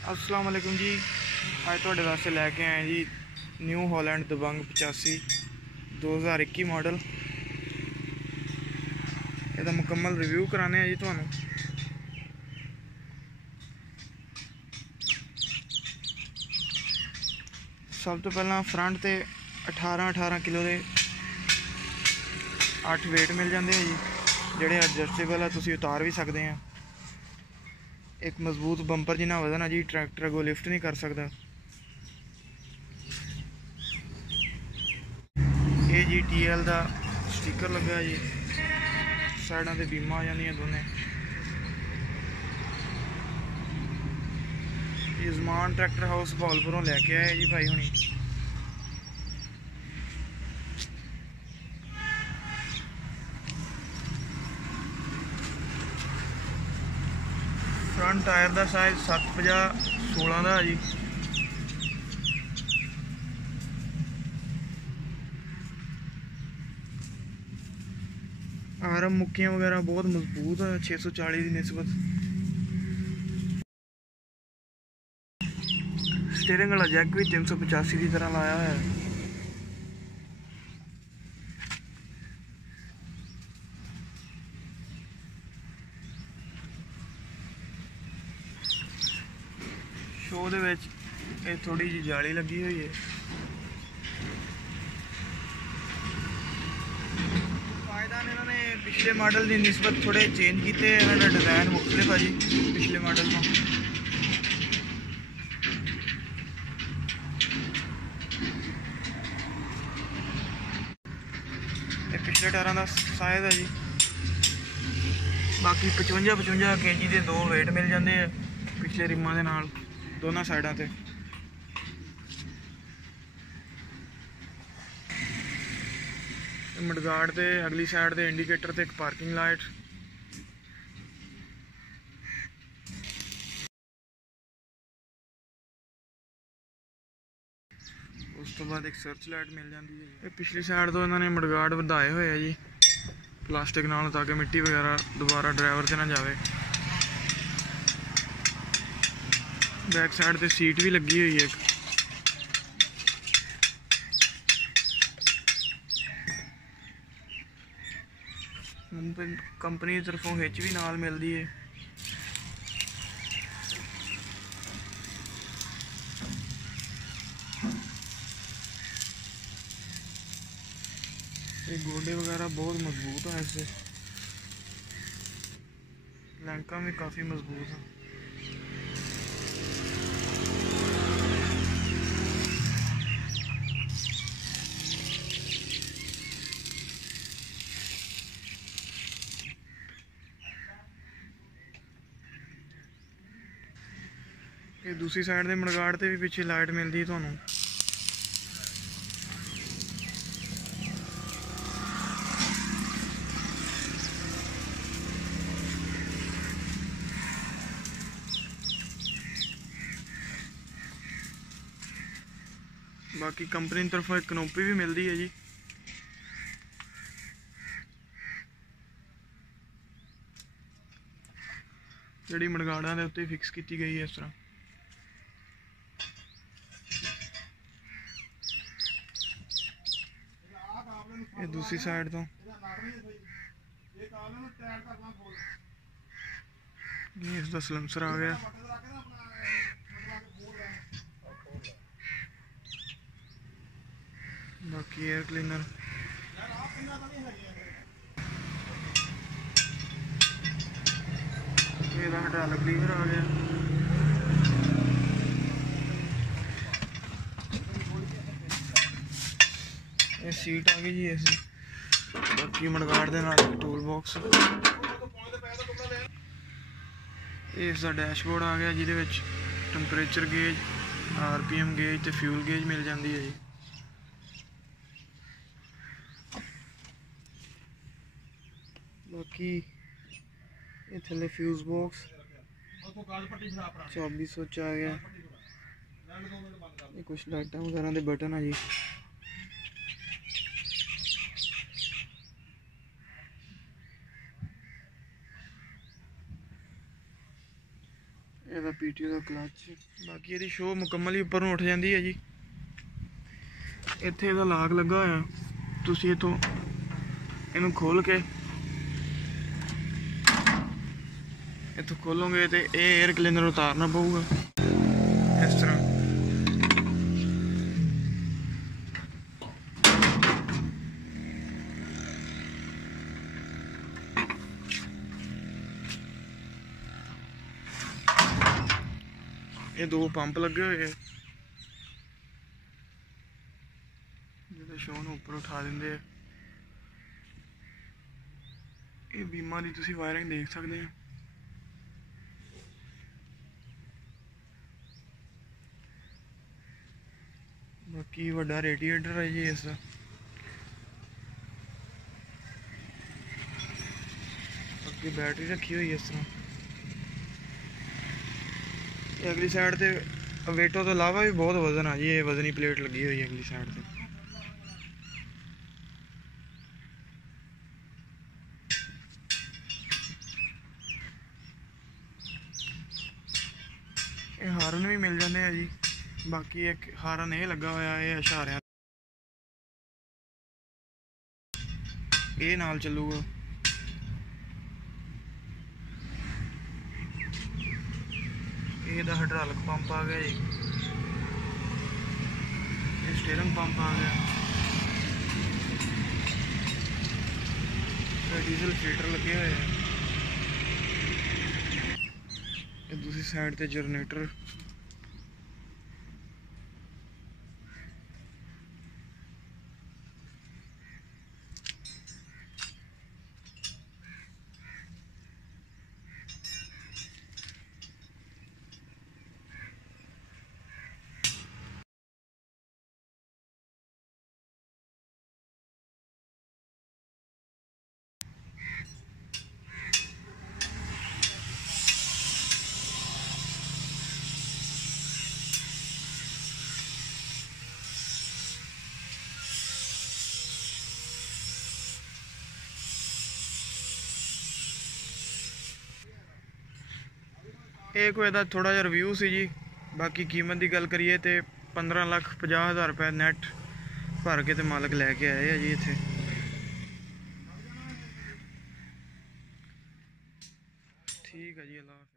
अस्सलाम वालेकुम जी। अज तुहाडे वास्ते लैके आए जी न्यू हॉलैंड दबंग 85 2021 मॉडल। इसका मुकम्मल रिव्यू कराने जी तुहानू। सब तो पहला फ्रंट ते 18 किलो के 8 वेट मिल जाते हैं जी, जोड़े एडजस्टेबल है, तुसी उतार भी सकते हैं। एक मजबूत बंपर जिन्ना वजन है जी, ट्रैक्टर अगों लिफ्ट नहीं कर सकता। ये जी TL का स्टिकर लगा जी, साइडों से बीमा आ जाए दोनों। यजमान ट्रैक्टर हाउस भावलपुरों लैके आए जी भाई हुणी। फ्रंट टायर का साइज 750/16 का जी। आरम मुक्कियां वगैरह बहुत मजबूत है 640 की निस्बत। स्टीयरिंग वाला जैक भी 385 की तरह लाया है। शो दे थोड़ी जी जाली लगी हुई है। फायदा इन्होंने पिछले मॉडल की निस्बत थोड़े चेंज किए, इन्होंने डिज़ाइन मुख्तलिफ है जी पिछले मॉडल का। पिछले टायरों का साइज है जी। बाकी 55 kg के 2 वेट मिल जाते हैं पिछले रिमां के नाल दोनों साइडों से। मडगार्ड से अगली साइड से इंडिकेटर से एक पार्किंग लाइट। उस तो बाद एक सर्च लाइट मिल जाती है। पिछली साइड तो इन्होंने मडगार्ड वधाए हुए है जी प्लास्टिक नाल, ताकि मिट्टी वगैरह दोबारा ड्राइवर से ना जाए। बैक साइड से सीट भी लगी हुई है एक। कंपनी की तरफों हिच भी नाल मिलती है। ये गोडे वगैरह बहुत मजबूत है इससे, लैंका भी काफ़ी मजबूत है। ये दूसरी साइड के मडगार्ड से भी पीछे लाइट मिलती है थानू। बाकी कंपनी की तरफों एक कनोपी भी मिलती है जी। जी मडगार्डा के उत्ते फिक्स की गई है इस तरह। ये दूसरी साइड तो इसका सलेंसर आ गया। बाकी एयर क्लीनर। ये हाइड्रोलिक लीवर आ गया। ये सीट आ गई जी ऐसी। बाकी मडगार्ड दे नाल टूल बॉक्स। ये इसका डैशबोर्ड आ गया जिहदे विच टैंपरेचर गेज, RPM गेज ते फ्यूल गेज मिल जाती है जी। बाकी ये थले फ्यूज बॉक्स, चाबी स्विच आ गया। ये कुछ लाइटा वगैरह के बटन है जी। ये ਪੀਟੀਓ ਦਾ ਕਲੱਚ। ਬਾਕੀ ਇਹਦੀ ਸ਼ੋਅ ਮੁਕੰਮਲ ਹੀ ਉੱਪਰ ਨੂੰ ਉੱਠ ਜਾਂਦੀ ਹੈ ਜੀ। ਇੱਥੇ ਇਹਦਾ ਲਾਕ ਲੱਗਾ ਹੋਇਆ, ਤੁਸੀਂ ਇੱਥੋਂ ਇਹਨੂੰ ਖੋਲ ਕੇ ਇੱਥੋਂ ਖੋਲੋਗੇ ਤੇ ਇਹ 에ਅਰ ਕਲੀਨਰ ਉਤਾਰਨਾ ਪਊਗਾ ਇਸ ਤਰ੍ਹਾਂ। ਇਹ ਦੋ ਪੰਪ ਲੱਗੇ ਹੋਏ ਆ ਜਿਹੜੇ ਸ਼ੋਅ ਨੂੰ ਉੱਪਰ ਉਠਾ ਦਿੰਦੇ ਆ। ਇਹ ਬੀਮਾਂ ਦੀ ਤੁਸੀਂ ਵਾਇਰਿੰਗ ਦੇਖ ਸਕਦੇ ਆ। ਬਾਕੀ ਵੱਡਾ ਰੇਡੀਏਟਰ ਹੈ ਜੀ ਇਸ ਦਾ। ਅੱਗੇ ਬੈਟਰੀ ਰੱਖੀ ਹੋਈ ਇਸ ਤਰ੍ਹਾਂ। ਇਹ ਅਗਲੀ ਸਾਈਡ ਤੇ ਵੇਟੋ ਤੋਂ ਇਲਾਵਾ ਵੀ ਬਹੁਤ ਵਜ਼ਨ ਆ ਜੀ। ਇਹ ਵਜ਼ਨੀ ਪਲੇਟ ਲੱਗੀ ਹੋਈ ਹੈ ਅਗਲੀ ਸਾਈਡ ਤੇ। ਇਹ ਹਾਰਨ ਵੀ ਮਿਲ ਜਾਂਦੇ ਆ ਜੀ। ਬਾਕੀ ਇੱਕ ਹਾਰਨ ਇਹ ਲੱਗਾ ਹੋਇਆ, ਇਹ ਇਸ਼ਾਰਿਆਂ ਇਹ ਨਾਲ ਚੱਲੂਗਾ। ਇਹਦਾ ਹਾਈਡ੍ਰੋਲਿਕ ਪੰਪ ਆ ਗਿਆ ਜੀ। ਇਹ ਸਟੀਅਰਿੰਗ ਪੰਪ ਆ ਗਿਆ। ਇਹ ਡੀਜ਼ਲ ਫੀਟਰ ਲੱਗੇ ਹੋਏ ਆ। ਇਹ ਦੂਸਰੀ ਸਾਈਡ ਤੇ ਜਨਰੇਟਰ। ਇਹ ਕੋਈ ਇਹਦਾ ਥੋੜਾ ਜਿਹਾ ਰਿਵਿਊ ਸੀ ਜੀ। ਬਾਕੀ ਕੀਮਤ ਦੀ ਗੱਲ ਕਰੀਏ ਤੇ 15,50,000 ਰੁਪਏ ਨੈਟ ਭਰ ਕੇ ਤੇ ਮਾਲਕ ਲੈ ਕੇ ਆਏ ਆ ਜੀ ਇੱਥੇ। ਠੀਕ ਹੈ ਜੀ, ਅੱਲਾ।